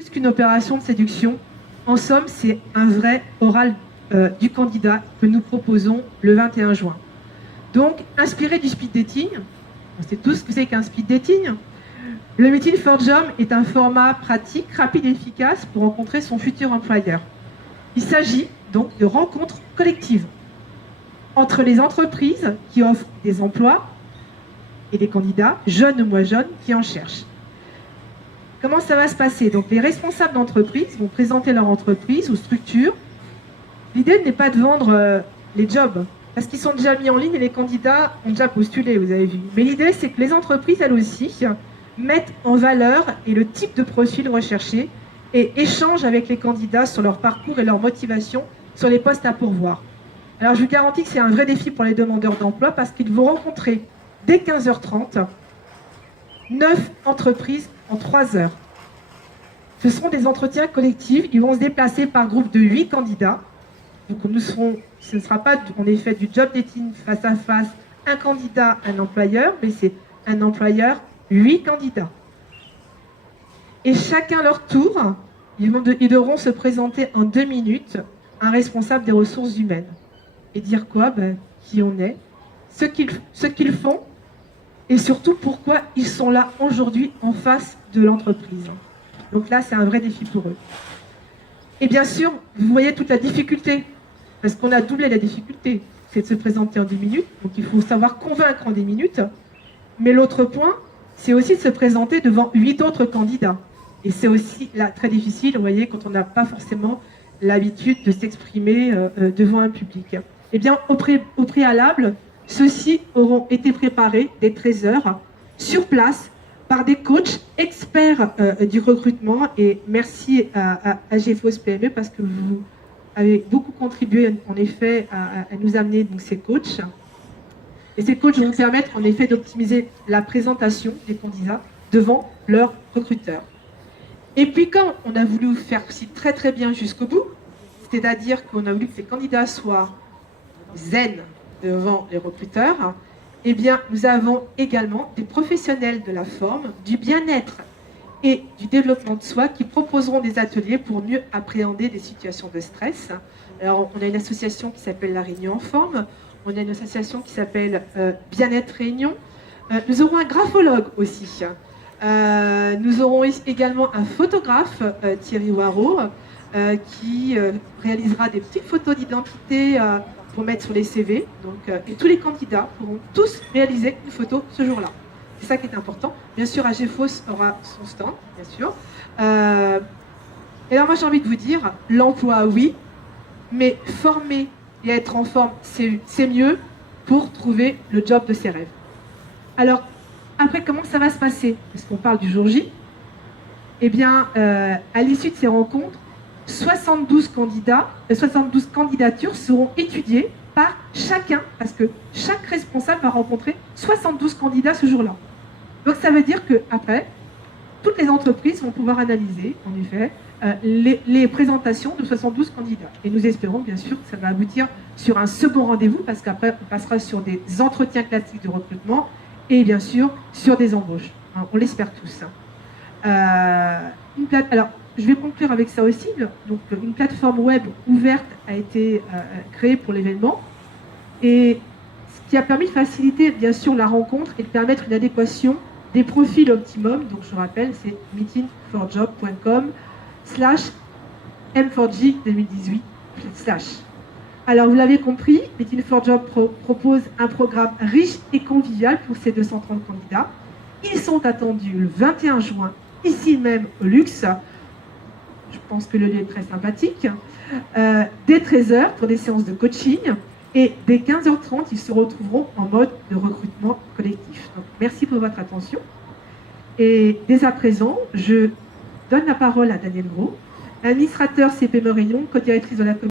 Plus qu'une opération de séduction, en somme, c'est un vrai oral du candidat que nous proposons le 21 juin. Donc, inspiré du speed dating, on sait tous ce que c'est qu'un speed dating. Le Meeting for Job est un format pratique, rapide et efficace pour rencontrer son futur employeur. Il s'agit donc de rencontres collectives entre les entreprises qui offrent des emplois et les candidats, jeunes ou moins jeunes, qui en cherchent. Comment ça va se passer? Donc, les responsables d'entreprise vont présenter leur entreprise ou structure. L'idée n'est pas de vendre les jobs, parce qu'ils sont déjà mis en ligne et les candidats ont déjà postulé, vous avez vu. Mais l'idée, c'est que les entreprises, elles aussi, mettent en valeur et le type de profil recherché et échangent avec les candidats sur leur parcours et leur motivation sur les postes à pourvoir. Alors, je vous garantis que c'est un vrai défi pour les demandeurs d'emploi parce qu'ils vont rencontrer dès 15h30 9 entreprises en 3 heures. Ce seront des entretiens collectifs. Ils vont se déplacer par groupe de 8 candidats. Donc ce ne sera pas en effet du job dating face à face, un candidat, un employeur, mais c'est un employeur, 8 candidats. Et chacun leur tour, ils devront se présenter en 2 minutes un responsable des ressources humaines. Et dire quoi? Qui on est, ce qu'ils font, et surtout pourquoi ils sont là aujourd'hui en face de l'entreprise. Donc là, c'est un vrai défi pour eux. Et bien sûr, vous voyez toute la difficulté, parce qu'on a doublé la difficulté, c'est de se présenter en 2 minutes, donc il faut savoir convaincre en 10 minutes. Mais l'autre point, c'est aussi de se présenter devant 8 autres candidats. Et c'est aussi là très difficile, vous voyez, quand on n'a pas forcément l'habitude de s'exprimer devant un public. Eh bien, au préalable, ceux-ci auront été préparés dès 13h sur place par des coachs experts du recrutement. Et merci à GFOS PME parce que vous avez beaucoup contribué en effet à nous amener donc, ces coachs. Et ces coachs vont permettre en effet d'optimiser la présentation des candidats devant leurs recruteurs. Et puis quand on a voulu faire aussi très très bien jusqu'au bout, c'est-à-dire qu'on a voulu que ces candidats soient zen devant les recruteurs, eh bien, nous avons également des professionnels de la forme, du bien-être et du développement de soi qui proposeront des ateliers pour mieux appréhender des situations de stress. Alors, on a une association qui s'appelle La Réunion en Forme, on a une association qui s'appelle Bien-être Réunion. Nous aurons un graphologue aussi. Nous aurons également un photographe, Thierry Waro, qui réalisera des petites photos d'identité pour mettre sur les CV. Donc, et tous les candidats pourront tous réaliser une photo ce jour-là. C'est ça qui est important. Bien sûr, AGFOS aura son stand, bien sûr. Et alors moi, j'ai envie de vous dire, l'emploi, oui, mais former et être en forme, c'est mieux pour trouver le job de ses rêves. Alors, après, comment ça va se passer? Parce qu'on parle du jour J. Eh bien, à l'issue de ces rencontres, 72 candidatures seront étudiées par chacun, parce que chaque responsable va rencontrer 72 candidats ce jour-là. Donc ça veut dire qu'après, toutes les entreprises vont pouvoir analyser, en effet, les présentations de 72 candidats. Et nous espérons bien sûr que ça va aboutir sur un second rendez-vous, parce qu'après, on passera sur des entretiens classiques de recrutement et bien sûr sur des embauches. Hein, on l'espère tous. Alors, je vais conclure avec ça aussi. Donc, une plateforme web ouverte a été créée pour l'événement, et ce qui a permis de faciliter bien sûr la rencontre et de permettre une adéquation des profils optimum. Donc, je rappelle, c'est meeting4job.com/M4J 2018/. Alors, vous l'avez compris, Meeting for Job propose un programme riche et convivial pour ces 230 candidats. Ils sont attendus le 21 juin, ici même au Luxe. Je pense que le lieu est très sympathique. Dès 13h pour des séances de coaching. Et dès 15h30, ils se retrouveront en mode de recrutement collectif. Donc, merci pour votre attention. Et dès à présent, je donne la parole à Danielle Gros, administrateur CPME Réunion, co-directrice de la commission.